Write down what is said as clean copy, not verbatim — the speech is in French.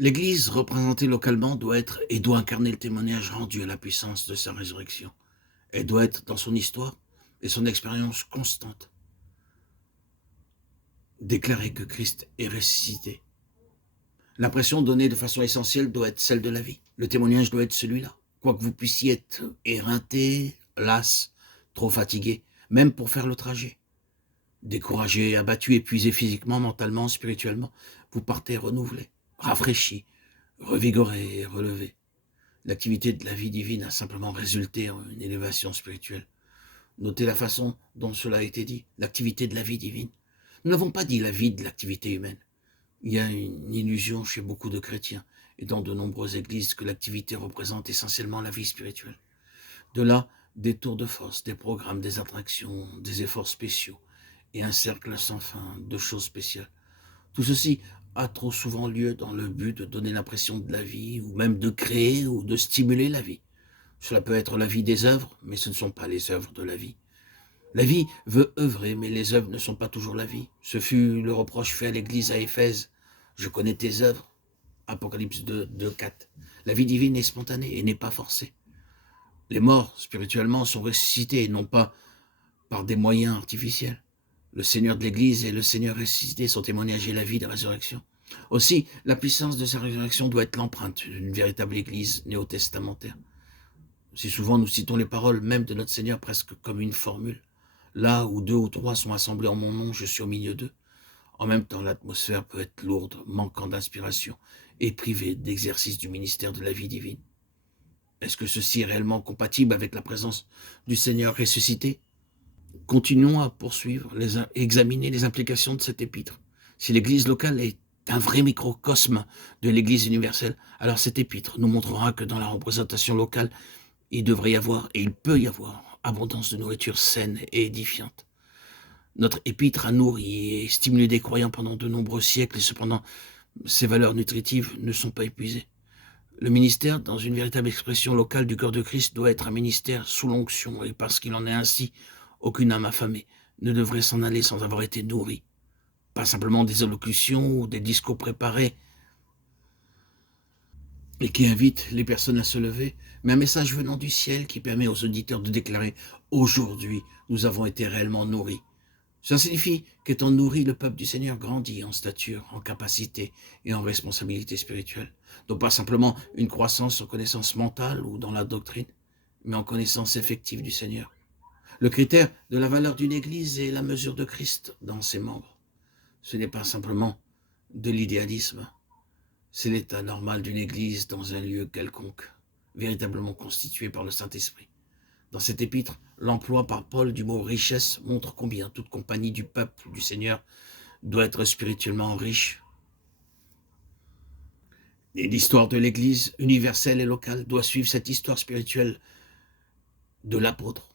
L'Église, représentée localement, doit être et doit incarner le témoignage rendu à la puissance de sa résurrection. Elle doit être, dans son histoire et son expérience constante, déclarer que Christ est ressuscité. L'impression donnée de façon essentielle doit être celle de la vie. Le témoignage doit être celui-là. Quoi que vous puissiez être éreinté, las, trop fatigué, même pour faire le trajet, découragé, abattu, épuisé physiquement, mentalement, spirituellement, vous partez renouvelé, rafraîchi, revigoré et relevé. L'activité de la vie divine a simplement résulté en une élévation spirituelle. Notez la façon dont cela a été dit, l'activité de la vie divine. Nous n'avons pas dit la vie de l'activité humaine. Il y a une illusion chez beaucoup de chrétiens et dans de nombreuses églises que l'activité représente essentiellement la vie spirituelle. De là, des tours de force, des programmes, des attractions, des efforts spéciaux et un cercle sans fin de choses spéciales. Tout ceci a trop souvent lieu dans le but de donner l'impression de la vie ou même de créer ou de stimuler la vie. Cela peut être la vie des œuvres, mais ce ne sont pas les œuvres de la vie. La vie veut œuvrer, mais les œuvres ne sont pas toujours la vie. Ce fut le reproche fait à l'église à Éphèse. Je connais tes œuvres. Apocalypse 2, 4. La vie divine est spontanée et n'est pas forcée. Les morts, spirituellement, sont ressuscités et non pas par des moyens artificiels. Le Seigneur de l'Église et le Seigneur ressuscité sont témoignagés la vie de résurrection. Aussi, la puissance de sa résurrection doit être l'empreinte d'une véritable Église néo-testamentaire. Si souvent nous citons les paroles même de notre Seigneur presque comme une formule. Là où 2 ou 3 sont assemblés en mon nom, je suis au milieu d'eux. En même temps, l'atmosphère peut être lourde, manquant d'inspiration et privée d'exercice du ministère de la vie divine. Est-ce que ceci est réellement compatible avec la présence du Seigneur ressuscité? Continuons à poursuivre, examiner les implications de cette épître. Si l'Église locale est un vrai microcosme de l'Église universelle, alors cette épître nous montrera que dans la représentation locale, il devrait y avoir, et il peut y avoir, abondance de nourriture saine et édifiante. Notre épître a nourri et stimulé des croyants pendant de nombreux siècles, et cependant, ces valeurs nutritives ne sont pas épuisées. Le ministère, dans une véritable expression locale du corps de Christ, doit être un ministère sous l'onction, et parce qu'il en est ainsi, aucune âme affamée ne devrait s'en aller sans avoir été nourrie. Pas simplement des allocutions ou des discours préparés et qui invitent les personnes à se lever, mais un message venant du ciel qui permet aux auditeurs de déclarer « Aujourd'hui, nous avons été réellement nourris ». Ça signifie qu'étant nourri, le peuple du Seigneur grandit en stature, en capacité et en responsabilité spirituelle. Donc pas simplement une croissance en connaissance mentale ou dans la doctrine, mais en connaissance effective du Seigneur. Le critère de la valeur d'une église est la mesure de Christ dans ses membres. Ce n'est pas simplement de l'idéalisme, c'est l'état normal d'une église dans un lieu quelconque, véritablement constitué par le Saint-Esprit. Dans cette épître, l'emploi par Paul du mot richesse montre combien toute compagnie du peuple du Seigneur doit être spirituellement riche. Et l'histoire de l'Église universelle et locale doit suivre cette histoire spirituelle de l'apôtre.